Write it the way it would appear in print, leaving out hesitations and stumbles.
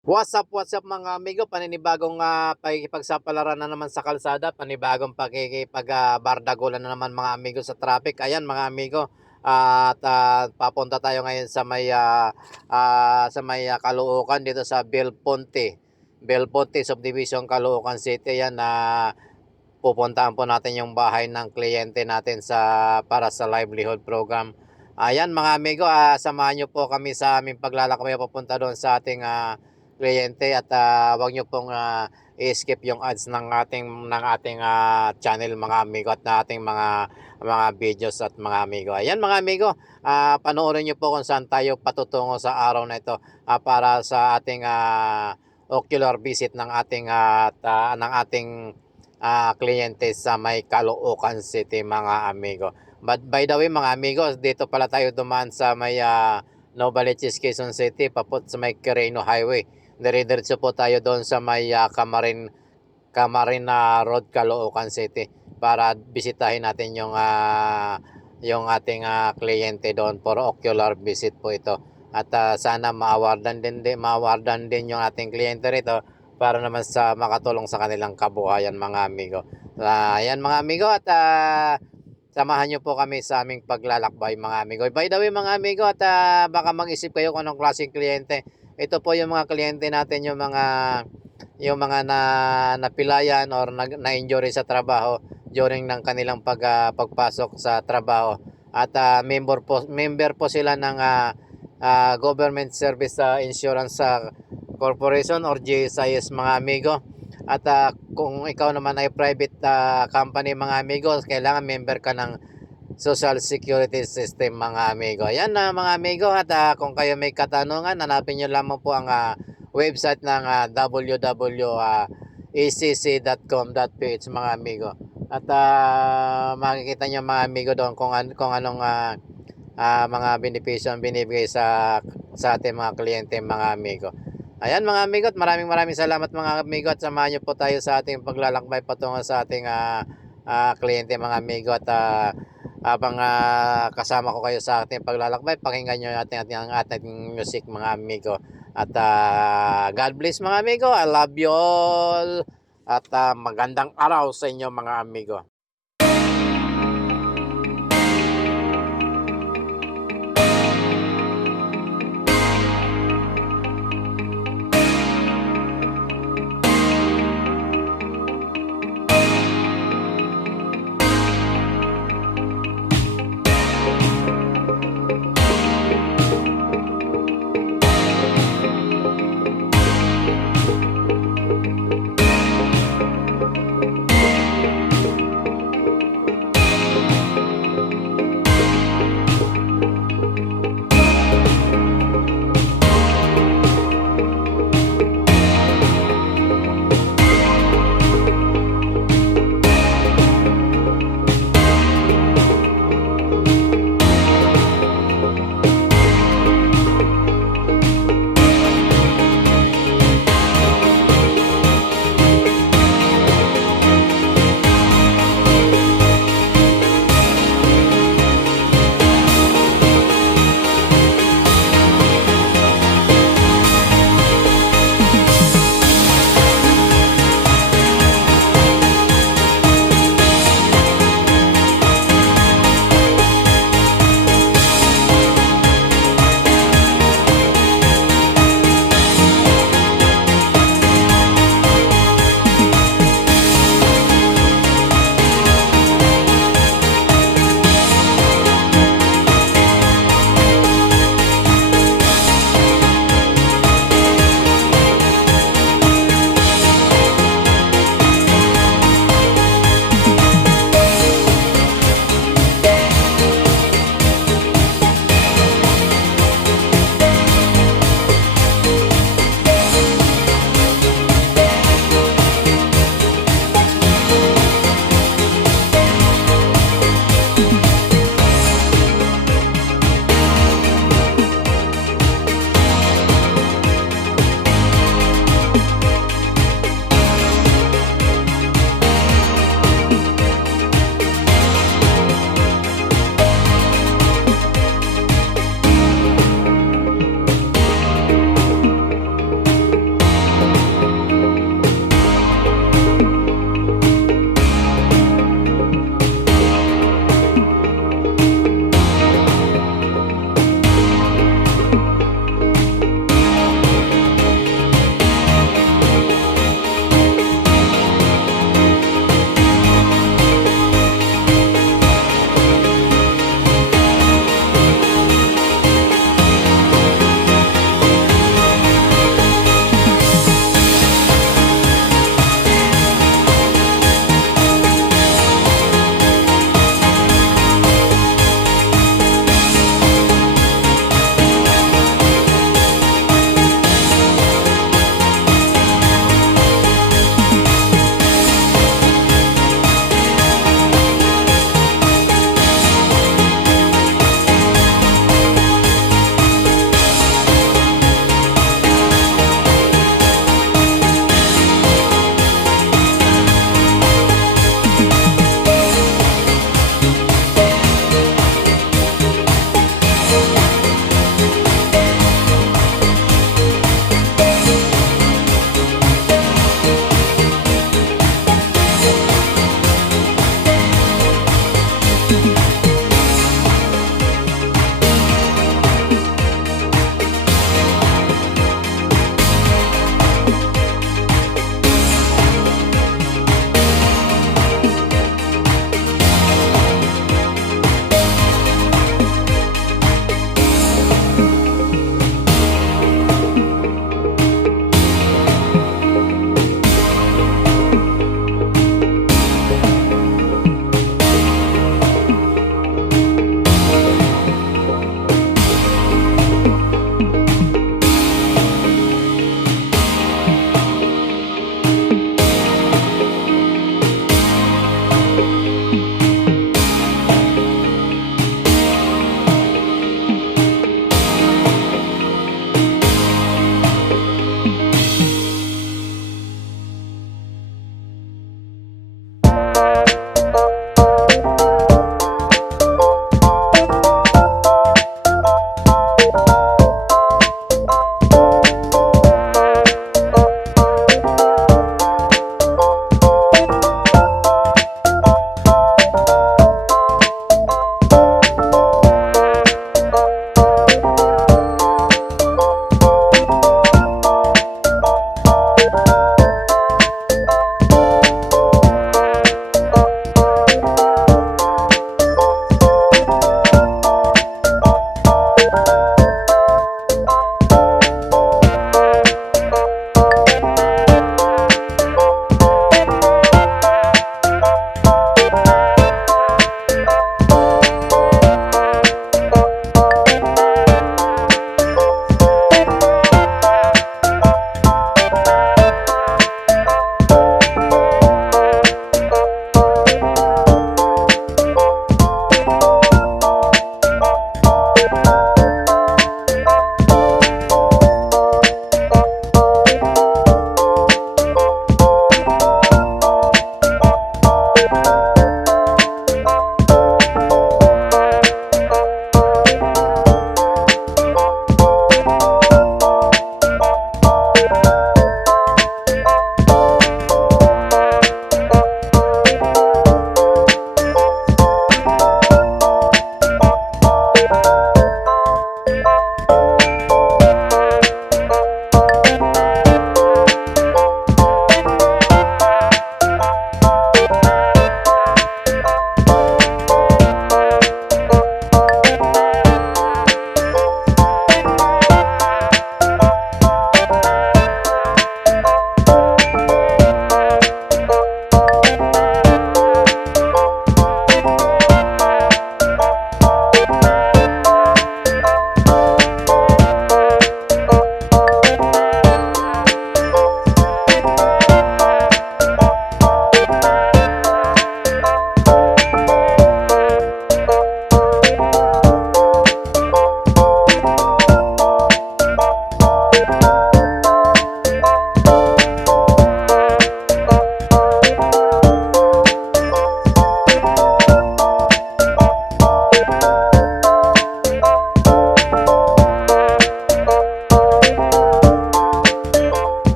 What's up mga amigo, paninibagong pakikipagsapalaran na naman sa kalsada, panibagong bardagulan na naman mga amigo sa traffic. Ayan mga amigo, papunta tayo ngayon sa may Caloocan dito sa Belponte Subdivision, Caloocan City. Ayan na pupuntahan po natin yung bahay ng kliyente natin para sa livelihood program. Ayan mga amigo, samahan nyo po kami sa aming paglalakbay papunta doon sa ating kliyente at wag nyo pong i-skip yung ads ng ating channel mga amigo at na ating mga videos at mga amigo. Ayan mga amigo, panoorin nyo po kung saan tayo patutungo sa araw na ito para sa ating ocular visit ng ating kliyente sa may Caloocan City mga amigo. But by the way mga amigo, dito pala tayo dumaan sa may Novaliches, Quezon City, paput sa may Quirino Highway. Dire-diretso po tayo doon sa may Camarin Road, Caloocan City para bisitahin natin yung ating kliyente doon for ocular visit po ito. At sana maawardan din yung ating kliyente rito para naman sa makatulong sa kanilang kabuhayan mga amigo. Ayan mga amigo at samahan nyo po kami sa aming paglalakbay mga amigo. By the way mga amigo at baka mag-isip kayo kung anong klaseng kliyente. Ito po yung mga kliyente natin, yung mga napilayan or na-injury sa trabaho during ng kanilang pagpasok sa trabaho. At member po sila ng Government Service Insurance Corporation or GSIS mga amigo. At kung ikaw naman ay private company mga amigo, kailangan member ka ng Social Security System mga amigo. Ayan na mga amigo at kung kayo may katanungan, hanapin nyo lamang po ang website ng www.acc.com.ph mga amigo. At makikita nyo mga amigo doon kung anong mga benepisyo ang binibigay sa ating mga kliyente mga amigo. Ayan mga amigo at maraming salamat mga amigo at samahan nyo po tayo sa ating paglalakbay patungo sa ating kliyente mga amigo at habang kasama ko kayo sa ating paglalakbay, pakinggan nyo ang ating music mga amigo. At God bless mga amigo. I love you all. At magandang araw sa inyo mga amigo.